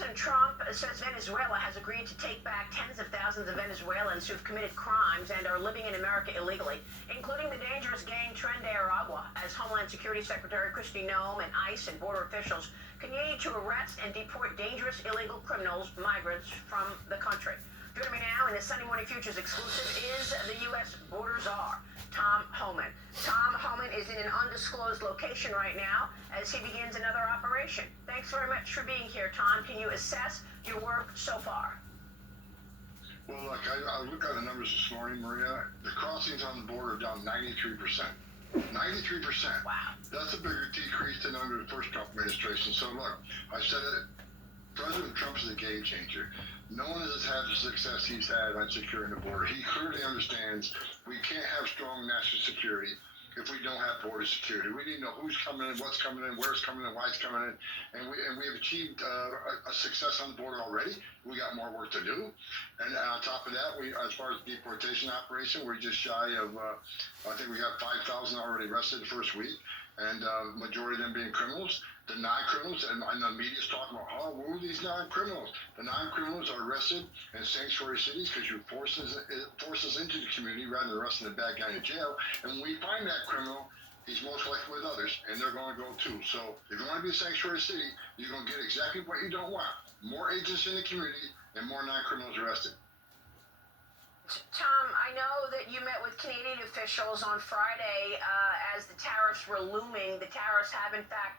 President Trump says Venezuela has agreed to take back tens of thousands of Venezuelans who've committed crimes and are living in America illegally, including the dangerous gang Tren de Aragua, as Homeland Security Secretary Kristi Noem and ICE and border officials continue to arrest and deport dangerous illegal criminals, migrants from the country. Joining me now in the Sunday Morning Futures exclusive is the U.S. border czar, Tom Homan. Tom Homan is in an undisclosed location right now as he begins another operation. Thanks very much for being here, Tom. Can you assess your work so far? Well, look, I looked at the numbers this morning, Maria. The crossings on the border are down 93%. 93%. Wow. That's a bigger decrease than under the first Trump administration. So look, I said it, President Trump is a game changer. No one has had the success he's had on securing the border. He clearly understands we can't have strong national security if we don't have border security. We need to know who's coming in, what's coming in, where's coming in, why it's coming in. And we have achieved a success on the border already. We got more work to do. And on top of that, as far as deportation operation, we're just shy of, I think we got 5,000 already arrested the first week. And majority of them being criminals. The non-criminals, and the media's talking about, oh, who are these non-criminals? The non-criminals are arrested in sanctuary cities because you force us into the community rather than arresting the bad guy in jail. And when we find that criminal, he's most likely with others, and they're going to go too. So if you want to be a sanctuary city, you're going to get exactly what you don't want. More agents in the community and more non-criminals arrested. Tom, I know that you met with Canadian officials on Friday as the tariffs were looming. The tariffs have, in fact,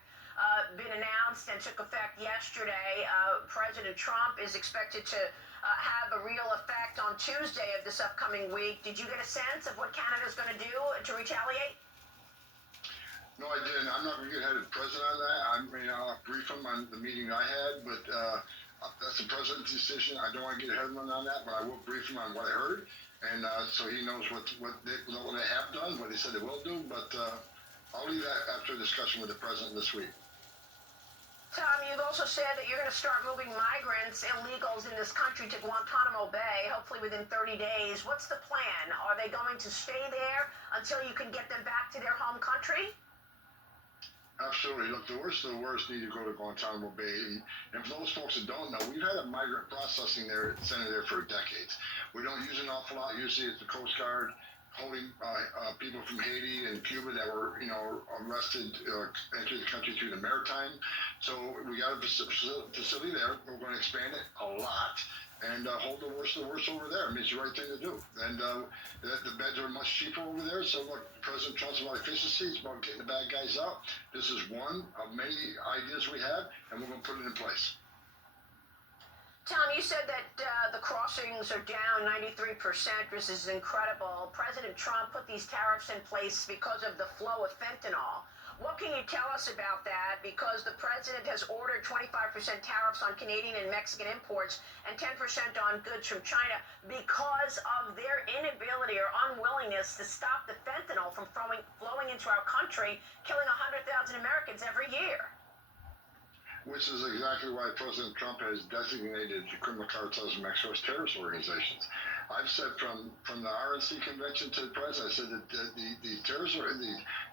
been announced and took effect yesterday. President Trump is expected to have a real effect on Tuesday of this upcoming week. Did you get a sense of what Canada's going to do to retaliate? No, I didn't. I'm not going to get ahead of the president on that. I'll brief him on the meeting I had, but that's the president's decision. I don't want to get ahead of him on that, but I will brief him on what I heard, and so he knows what they have done, what they said they will do, but I'll leave that after a discussion with the president this week. Tom, you've also said that you're going to start moving migrants, illegals in this country to Guantanamo Bay, hopefully within 30 days. What's the plan? Are they going to stay there until you can get them back to their home country? Absolutely. Look, the worst of the worst need to go to Guantanamo Bay. And for those folks that don't know, we've had a migrant processing center there for decades. We don't use an awful lot. Usually it's the Coast Guard holding people from Haiti and Cuba that were, arrested, entered the country through the maritime. So we got a facility there. We're going to expand it a lot and hold the worst of the worst over there. I mean, it's the right thing to do. And the beds are much cheaper over there. So look, President Trump's about efficiency. It's about getting the bad guys out. This is one of many ideas we have, and we're going to put it in place. Tom, you said that the crossings are down 93%. This is incredible. President Trump put these tariffs in place because of the flow of fentanyl. What can you tell us about that? Because the president has ordered 25% tariffs on Canadian and Mexican imports and 10% on goods from China because of their inability or unwillingness to stop the fentanyl from flowing into our country, killing 100,000 Americans every year. Which is exactly why President Trump has designated the criminal cartels in Mexico as terrorist organizations. I've said from the RNC convention to the president, I said that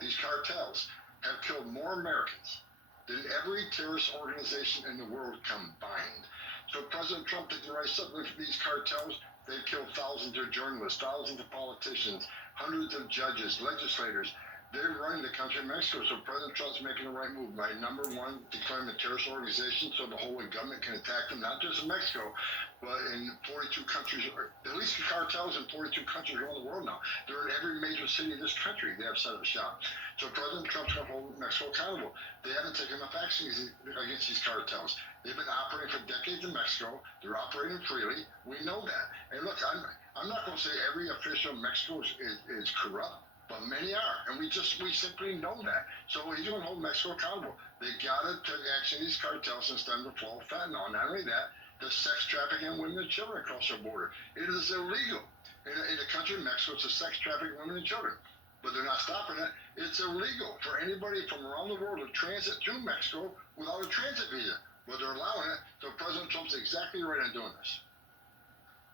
these cartels have killed more Americans than every terrorist organization in the world combined. So President Trump did the right stuff with these cartels. They've killed thousands of journalists, thousands of politicians, hundreds of judges, legislators. They're running the country of Mexico, so President Trump's making the right move by, number one, declaring a terrorist organization so the whole government can attack them, not just in Mexico, but in 42 countries, at least the cartels in 42 countries around the world now. They're in every major city in this country. They have set up shop. So President Trump's going to hold Mexico accountable. They haven't taken enough action against these cartels. They've been operating for decades in Mexico. They're operating freely. We know that. And look, I'm not going to say every official in Mexico is corrupt, but many are, and we simply know that. So he's going to hold Mexico accountable. They got to take action in these cartels and stem the flow of fentanyl. Not only that, the sex trafficking of women and children across our border. It is illegal. In the country of Mexico, it's a sex trafficking of women and children. But they're not stopping it. It's illegal for anybody from around the world to transit through Mexico without a transit visa. But they're allowing it, so President Trump's exactly right on doing this.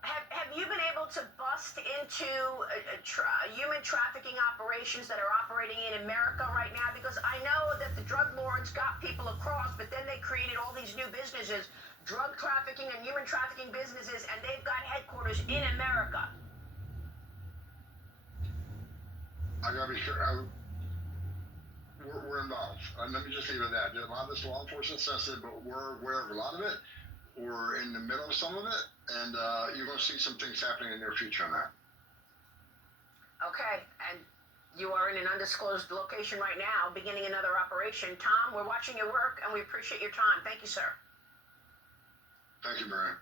Have you been able to bust into human trafficking operations that are operating in America right now? Because I know that the drug lords got people across, but then they created all these new businesses drug trafficking and human trafficking businesses, and they've got headquarters in America. I gotta be sure. We're involved. Let me just leave it at that. A lot of this law enforcement sensitive, but we're aware of a lot of it. We're in the middle of some of it, and you're going to see some things happening in the near future on that. Okay, and you are in an undisclosed location right now, beginning another operation. Tom, we're watching your work, and we appreciate your time. Thank you, sir. Thank you, Brian.